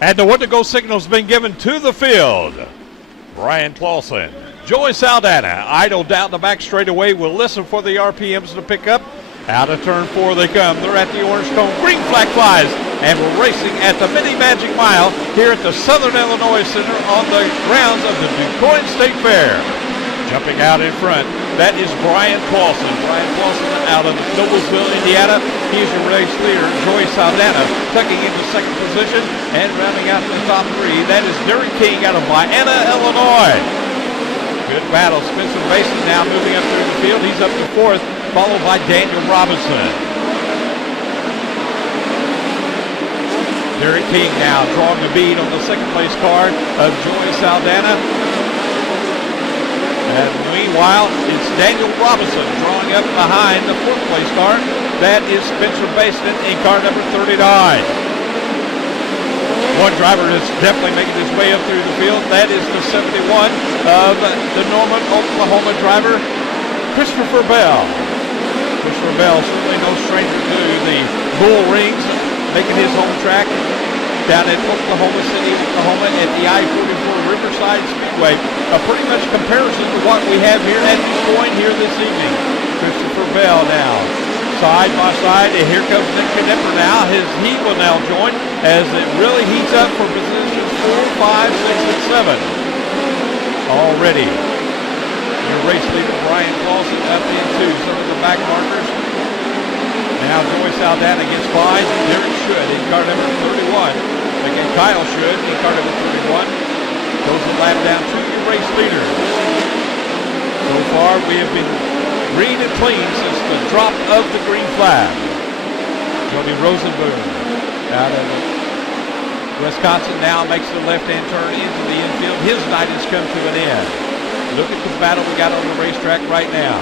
And the one-to-go signal has been given to the field. Brian Clausen. Joey Saldana idled down the back straightaway. We'll listen for the RPMs to pick up. Out of turn 4 they come. They're at the orange cone. Green flag flies. And we're racing at the Mini Magic Mile here at the Southern Illinois Center on the grounds of the DuQuoin State Fair. Jumping out in front, that is Brian Clausen. Brian Clausen out of Noblesville, Indiana. He's your race leader. Joey Saldana tucking into second position and rounding out the top 3. That is Derek King out of Vienna, Illinois. Good battle. Spencer Mason now moving up through the field. He's up to 4th, followed by Daniel Robinson. Derek King now drawing the bead on the second place card of Joey Saldana. And meanwhile, it's Daniel Robinson drawing up behind the 4th place car. That is Spencer Basin in car number 39. One driver that's definitely making his way up through the field. That is the 71 of the Norman, Oklahoma driver, Christopher Bell. Christopher Bell, certainly no stranger to the Bull Rings, making his home track down at Oklahoma City, Oklahoma at the I-44 Riverside Speedway. A pretty much comparison to what we have here at DuQuoin here this evening. Christopher Bell now, side by side, and here comes Nick Knipper now. He will now join as it really heats up for positions 4, 5, 6, and 7. Already, your race leader Brian Clausen up into some of the back markers. Now Joey Saldana gets by Derek Should in car number 31. Again, Kyle Should in car number 31. Goes a lap down to your race leader. So far, we have been green and clean since the drop of the green flag. Jody Rosenboom out of Wisconsin now makes the left-hand turn into the infield. His night has come to an end. Look at the battle we got on the racetrack right now.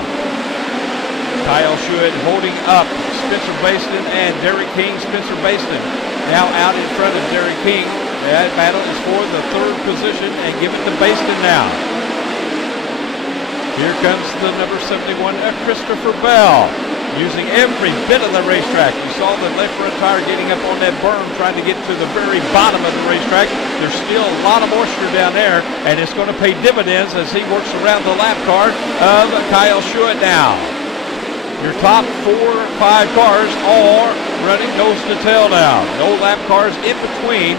Kyle Should holding up Spencer Basin and Derek King. Spencer Basin now out in front of Derek King. That battle is for the 3rd position and give it to Basin now. Here comes the number 71, Christopher Bell, using every bit of the racetrack. You saw the left front tire getting up on that berm, trying to get to the very bottom of the racetrack. There's still a lot of moisture down there, and it's going to pay dividends as he works around the lap car of Kyle Should now. Your top 4 or 5 cars all running nose to tail now. No lap cars in between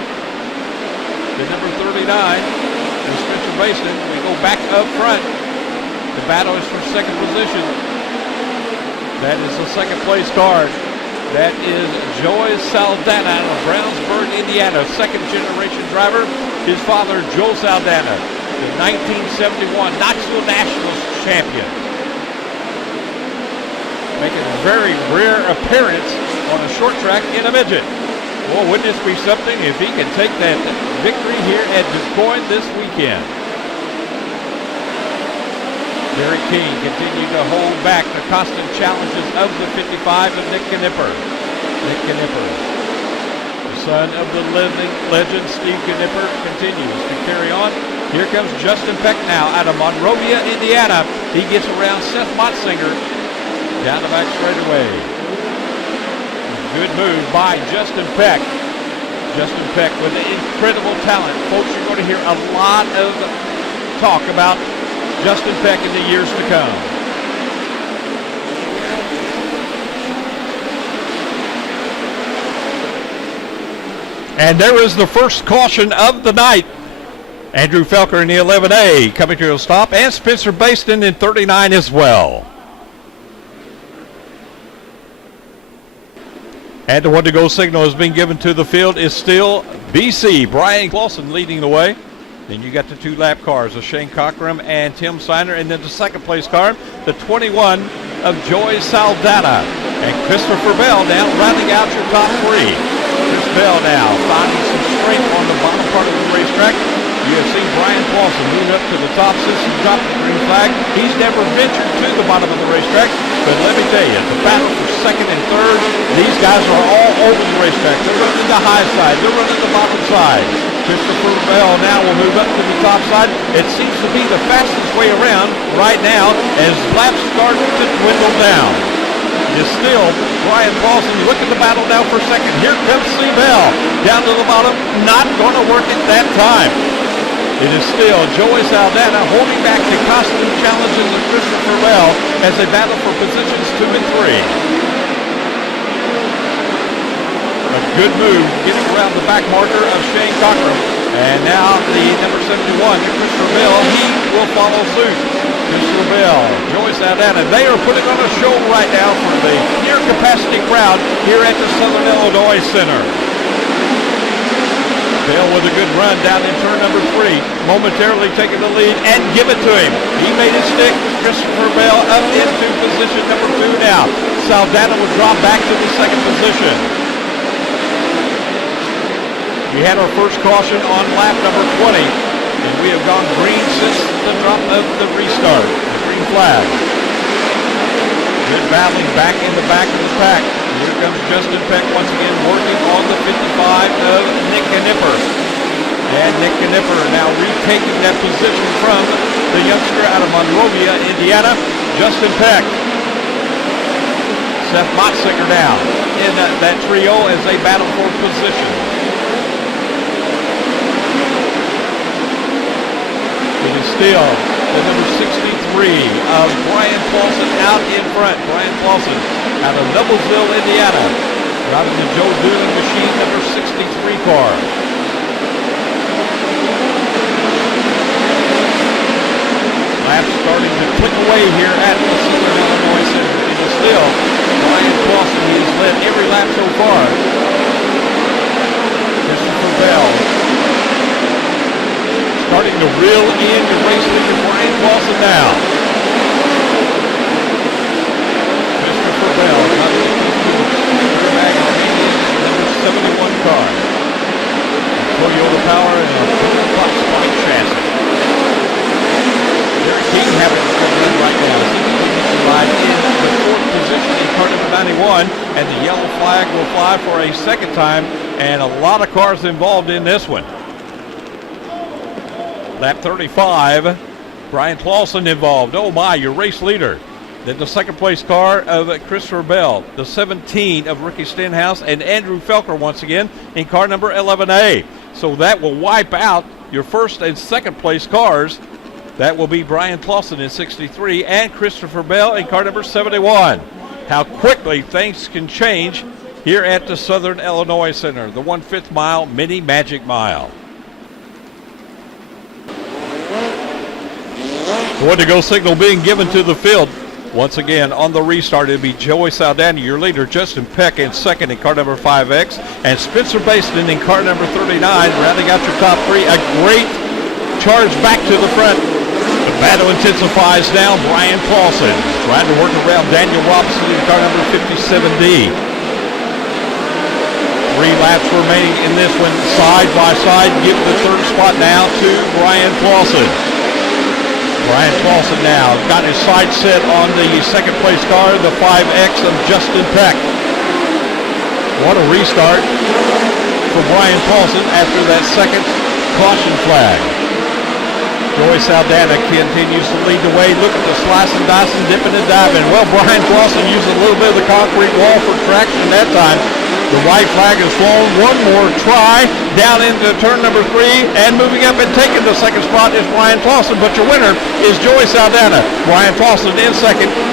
the number 39 and Spencer Basin. We go back up front. The battle is for second position. That is the second place card. That is Joey Saldana out of Brownsburg, Indiana. Second generation driver. His father, Joe Saldana, the 1971 Knoxville Nationals champion. Making a very rare appearance on a short track in a midget. Well, wouldn't this be something if he can take that victory here at DuQuoin this weekend? Derek King continued to hold back the constant challenges of the 55 of Nick Knipper. Nick Knipper, the son of the living legend Steve Knipper, continues to carry on. Here comes Justin Peck now out of Monrovia, Indiana. He gets around Seth Motsinger down the back straightaway. Good move by Justin Peck. Justin Peck with incredible talent. Folks, you're going to hear a lot of talk about Justin Peck in the years to come. And there is the first caution of the night. Andrew Felker in the 11A coming to a stop, and Spencer Basin in 39 as well. And the one-to-go signal has been given to the field is still BC. Brian Clausen leading the way. Then you got the 2 lap cars of Shane Cockram and Tim Seiner. And then the second place car, the 21 of Joey Saldana. And Christopher Bell now rounding out your top 3. Chris Bell now finding some strength on the bottom part of the racetrack. You have seen Brian Clausen move up to the top since he dropped the green flag. He's never ventured to the bottom of the racetrack. But let me tell you, the battle for second and third, these guys are all over the racetrack. They're running the high side. They're running the bottom side. Christopher Bell now will move up to the top side. It seems to be the fastest way around right now as laps start to dwindle down. is still Brian Clausen. Look at the battle now for second. Here comes C. Bell down to the bottom. Not going to work it that time. It is still Joey Saldana holding back the constant challenges of Christopher Bell as they battle for positions 2 and 3. A good move getting around the back marker of Shane Cochran. And now the number 71, Christopher Bell, he will follow suit. Christopher Bell, Joey Saldana, they are putting on a show right now for the near capacity crowd here at the Southern Illinois Center. Bell with a good run down in turn number 3, momentarily taking the lead and give it to him. He made it stick. Christopher Bell up into position number 2 now. Saldana will drop back to the second position. We had our first caution on lap number 20, and we have gone green since the drop of the restart, the green flag. Good battling back in the back of the pack. Here comes Justin Peck once again working on the 55 of Nick Knipper. And Nick Knipper now retaking that position from the youngster out of Monrovia, Indiana, Justin Peck. Seth Motsinger now in that trio as they battle for position. It is still the number 63 of Brian Clausen out in front. Brian Clausen out of Noblesville, Indiana, driving the Joe Doolin machine number 63 car. Laps starting to click away here at the Southern Illinois Center. It is still Brian Clausen. He has led every lap so far. Christopher Bell starting to reel in the race leader Brian Clausen now. Christopher Bell coming to back number 71 car. Toyota Power and a Box Spike chassis. Derek King having a good run right now. Ride in the 4th position in car number 91, and the yellow flag will fly for a second time, and a lot of cars involved in this one. Lap 35, Brian Clausen involved. Oh my, your race leader. Then the second place car of Christopher Bell, the 17 of Ricky Stenhouse, and Andrew Felker once again in car number 11A. So that will wipe out your first and second place cars. That will be Brian Clausen in 63 and Christopher Bell in car number 71. How quickly things can change here at the Southern Illinois Center, the 1/5 mile mini Magic Mile. The to-go signal being given to the field. Once again, on the restart, it'll be Joey Saldana, your leader, Justin Peck in second in car number 5X, and Spencer Basin in car number 39, rounding out your top 3. A great charge back to the front. The battle intensifies now. Brian Clausen trying to work around Daniel Robinson in car number 57D. 3 laps remaining in this one, side by side. Give the 3rd spot now to Brian Clausen. Brian Clausen now got his sights set on the second place car, the 5X of Justin Peck. What a restart for Brian Clausen after that second caution flag. Joey Saldana continues to lead the way. Look at the slicing, dicing, dipping and diving. Well, Brian Clausen used a little bit of the concrete wall for traction that time. The white flag is flown. One more try down into turn number 3, and moving up and taking the second spot is Brian Clausen, but your winner is Joey Saldana. Brian Clausen in second,